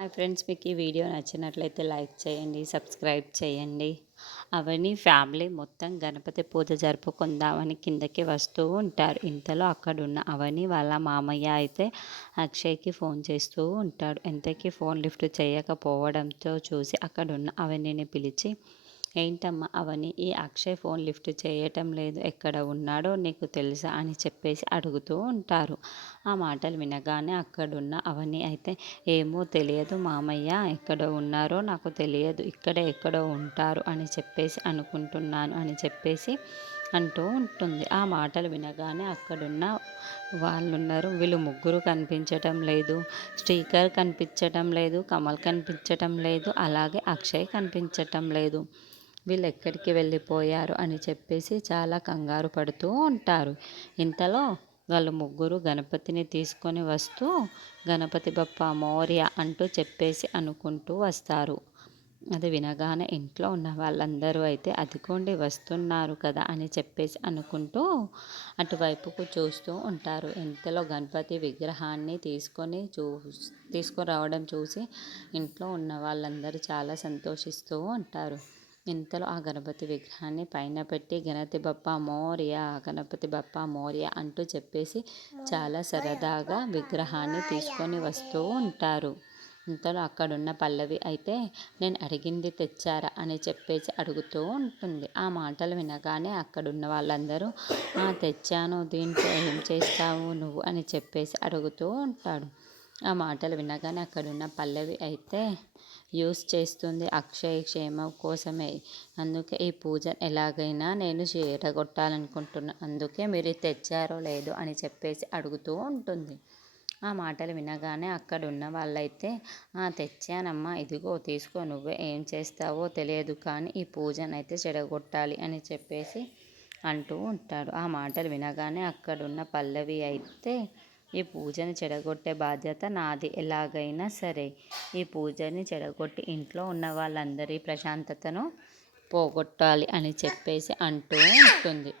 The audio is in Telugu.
హాయ్ ఫ్రెండ్స్, మీకు ఈ వీడియో నచ్చినట్లయితే లైక్ చేయండి, సబ్స్క్రైబ్ చేయండి. అవని ఫ్యామిలీ మొత్తం గణపతి పూజ జరుపుకుందామని కిందకి వస్తూ ఉంటారు. ఇంతలో అక్కడున్న అవని వాళ్ళ మామయ్య అయితే అక్షయ్కి ఫోన్ చేస్తూ ఉంటాడు. ఎంతకీ ఫోన్ లిఫ్ట్ చేయకపోవడంతో చూసి అక్కడున్న అవనిని పిలిచి, ఏంటమ్మా అవని, ఈ అక్షయ్ ఫోన్ లిఫ్ట్ చేయటం లేదు, ఎక్కడ ఉన్నాడో నీకు తెలుసా అని చెప్పేసి అడుగుతూ ఉంటారు. ఆ మాటలు వినగానే అక్కడున్న అవని అయితే, ఏమో తెలియదు మామయ్య, ఎక్కడ ఉన్నారో నాకు తెలియదు, ఇక్కడే ఎక్కడో ఉంటారు అని చెప్పేసి అనుకుంటున్నాను అని చెప్పేసి అంటూ ఉంటుంది. ఆ మాటలు వినగానే అక్కడున్న వాళ్ళున్నారు, వీళ్ళు ముగ్గురు కనిపించటం లేదు, శ్రీకర్ కనిపించటం లేదు, కమల్ కనిపించటం లేదు, అలాగే అక్షయ్ కనిపించటం లేదు, వీళ్ళు ఎక్కడికి వెళ్ళిపోయారు అని చెప్పేసి చాలా కంగారు పడుతూ ఉంటారు. ఇంతలో వాళ్ళు ముగ్గురు గణపతిని తీసుకొని వస్తూ, గణపతి బప్ప మోరియా అంటూ చెప్పేసి అనుకుంటూ వస్తారు. అది వినగానే ఇంట్లో ఉన్న వాళ్ళందరూ అయితే, అదిగోండి వస్తున్నారు కదా అని చెప్పేసి అనుకుంటూ అటువైపుకు చూస్తూ ఉంటారు. ఇంతలో గణపతి విగ్రహాన్ని తీసుకురావడం చూసి ఇంట్లో ఉన్న వాళ్ళందరూ చాలా సంతోషిస్తూ ఉంటారు. ఇంతలో ఆ గణపతి విగ్రహాన్ని పైన పెట్టి, గణపతి బప్పా మోరియా, గణపతి బప్పా మోరియా అంటూ చెప్పేసి చాలా సరదాగా విగ్రహాన్ని తీసుకొని వస్తూ ఉంటారు. ఇంతలో అక్కడున్న పల్లవి అయితే, నేను అడిగింది తెచ్చారా అని చెప్పేసి అడుగుతూ ఉంటుంది. ఆ మాటలు వినగానే అక్కడున్న వాళ్ళందరూ, తెచ్చాను, దీంట్లో ఏం చేస్తావు నువ్వు అని చెప్పేసి అడుగుతూ ఉంటాడు. ఆ మాటలు వినగానే అక్కడున్న పల్లవి అయితే, యూస్ చేస్తుంది అక్షయ్ క్షేమం కోసమే, అందుకే ఈ పూజ ఎలాగైనా నేను చేయగొట్టాలనుకుంటున్నాను, అందుకే మీరు తెచ్చారో లేదో అని చెప్పేసి అడుగుతూ ఉంటుంది. ఆ మాటలు వినగానే అక్కడున్న వాళ్ళైతే, తెచ్చానమ్మా, ఇదిగో తీసుకో, నువ్వే ఏం చేస్తావో తెలియదు కానీ ఈ పూజనైతే చెడగొట్టాలి అని చెప్పేసి అంటూ ఉంటాడు. ఆ మాటలు వినగానే అక్కడున్న పల్లవి అయితే, ఈ పూజని చెడగొట్టే బాధ్యత నాది, ఎలాగైనా సరే ఈ పూజని చెడగొట్టి ఇంట్లో ఉన్న వాళ్ళందరి ప్రశాంతతను పోగొట్టాలి అని చెప్పేసి అంటూ ఉంటుంది.